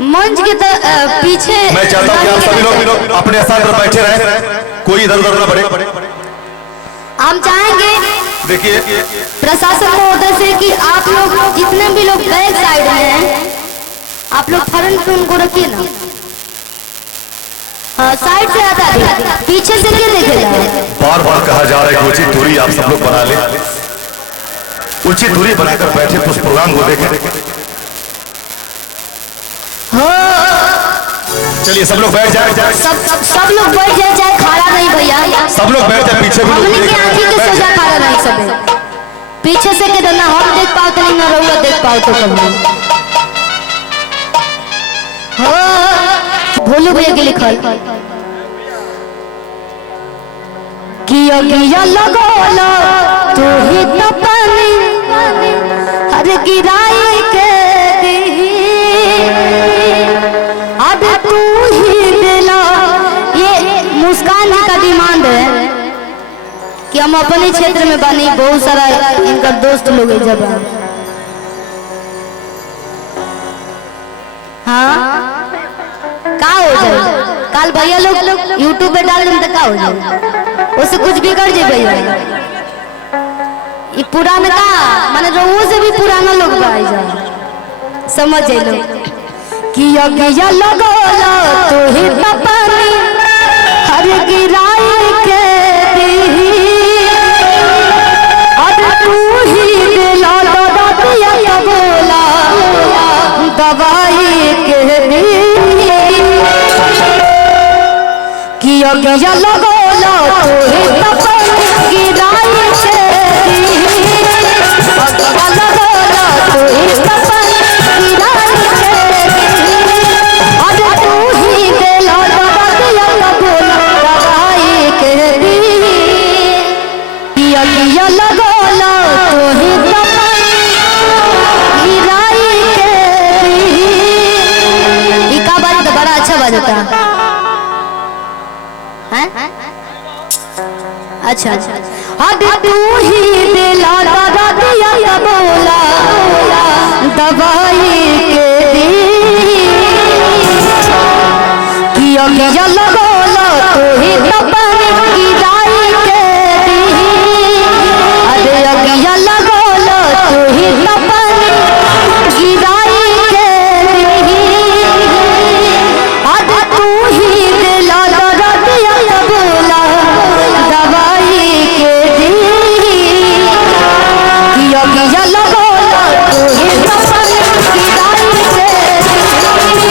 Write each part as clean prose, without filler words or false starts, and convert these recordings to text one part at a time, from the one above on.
मंच के पीछे मैं चाहता हूँ कि आप सभी लोग अपने स्थान पर बैठे रहे, कोई इधर उधर न बढ़े। हम चाहेंगे देखिए प्रशासन महोदय से कि आप लोग जितने भी लोग बैक साइड में हैं आप लोग फ्रंट पे उनको रखिए ना। हाँ साइड से हटा दे, पीछे से क्या देखेगा। बार बार कहा जा रहा है कि उचित दूरी आप सब लोग बना लें, उचित दूरी बनाकर बैठे तो उस प्रोग्राम को देखें। चलिए सब लोग बैठ जाए, सब लोग बैठ जाए, चाहे खड़ा नहीं भैया, सब लोग बैठ जाए। पीछे हमने की आंखी के सोजा खड़ा नहीं सब पीछे से के ना हम देख पाओ तो नहीं ना रहुआ देख पाओ तो कभी हो भोलू भैया के लिखल किया किया लगोला तू ही तो पानी हर गिराई के दी अब तू ही दिला। ये मुस्कान जी का डिमांड है कि हम अपने क्षेत्र में बनी, बहुत सारा इनका दोस्त लोग है जब हाँ का हो जाए कल भैया लोग यूट्यूब पे डाल दें तो का हो जाए, उससे कुछ बिगड़ जाए भैया। ये पुराना का माने रोहू से भी पुराना लोग भाई जा समझ जाए लोग किया किया लगोला तू ही पानी हर गिराई के दी अब तू ही दिला दिया बोला दवाई के दी किया किया लगोला तू ही पानी गिराई के दी लगोला तू ही पानी गिराई अच्छा अब तू ही दिला दादा दिया बोला दवाई के दी किया किया लगोला तू ही पानी गिराई के दी अरे किया लगोला तू ही पानी गिराई के दी अब तू ही दिला दादा दिया बोला दवाई के दी किया किया लगोला तू ही पानी गिराई के दी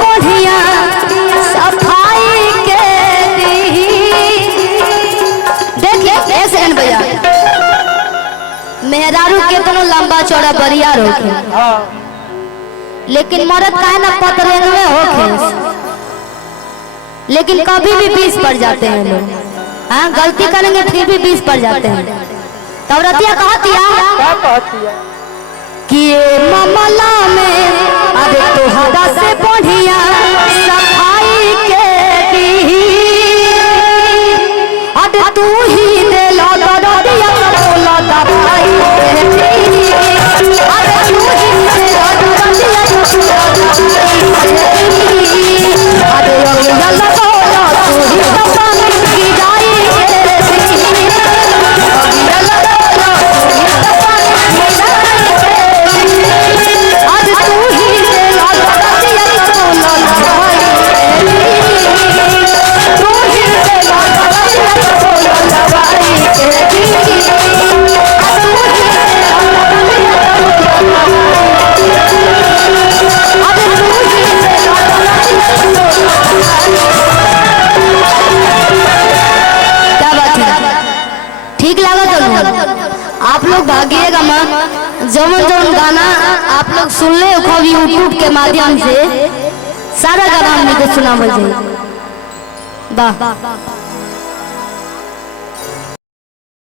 बढ़िया सफाई के दी। देखिए ऐसे न भैया मेहरारू के दोनों लंबा चौड़ा बढ़िया रोके लेकिन मर्द काहे ना पतरे में होके, लेकिन कभी भी 20 पड़ जाते हैं लोग। हाँ गलती करेंगे फिर भी 20 पड़ जाते हैं। तब रतिया कहतिया कि ये मामला में अरे तोहरा से बढ़िया सफाई के दी। अरे तू ही दे लो दरिया बोला दवाई के दी। अरे तू ही दे लो दरिया बोला दवाई के दी। अरे ये लगोला तू ही दबाने की जाई के दी। ये लगोला तू ही दबाने की जाई के दी। आज तू ही दे लो दरिया बोला दवाई के दी। तू ही दे लो दरिया बोला दवाई के दी। आज तू ही दे लो दरिया बोला आज तू ही दे लो क्या बात है? ठीक लगा तो आप लोग भागिएगा मत। जौन जौन गाना आप लोग सुन ले कभी यूट्यूब के माध्यम से सारा गाना हमने को सुना बजे। वाह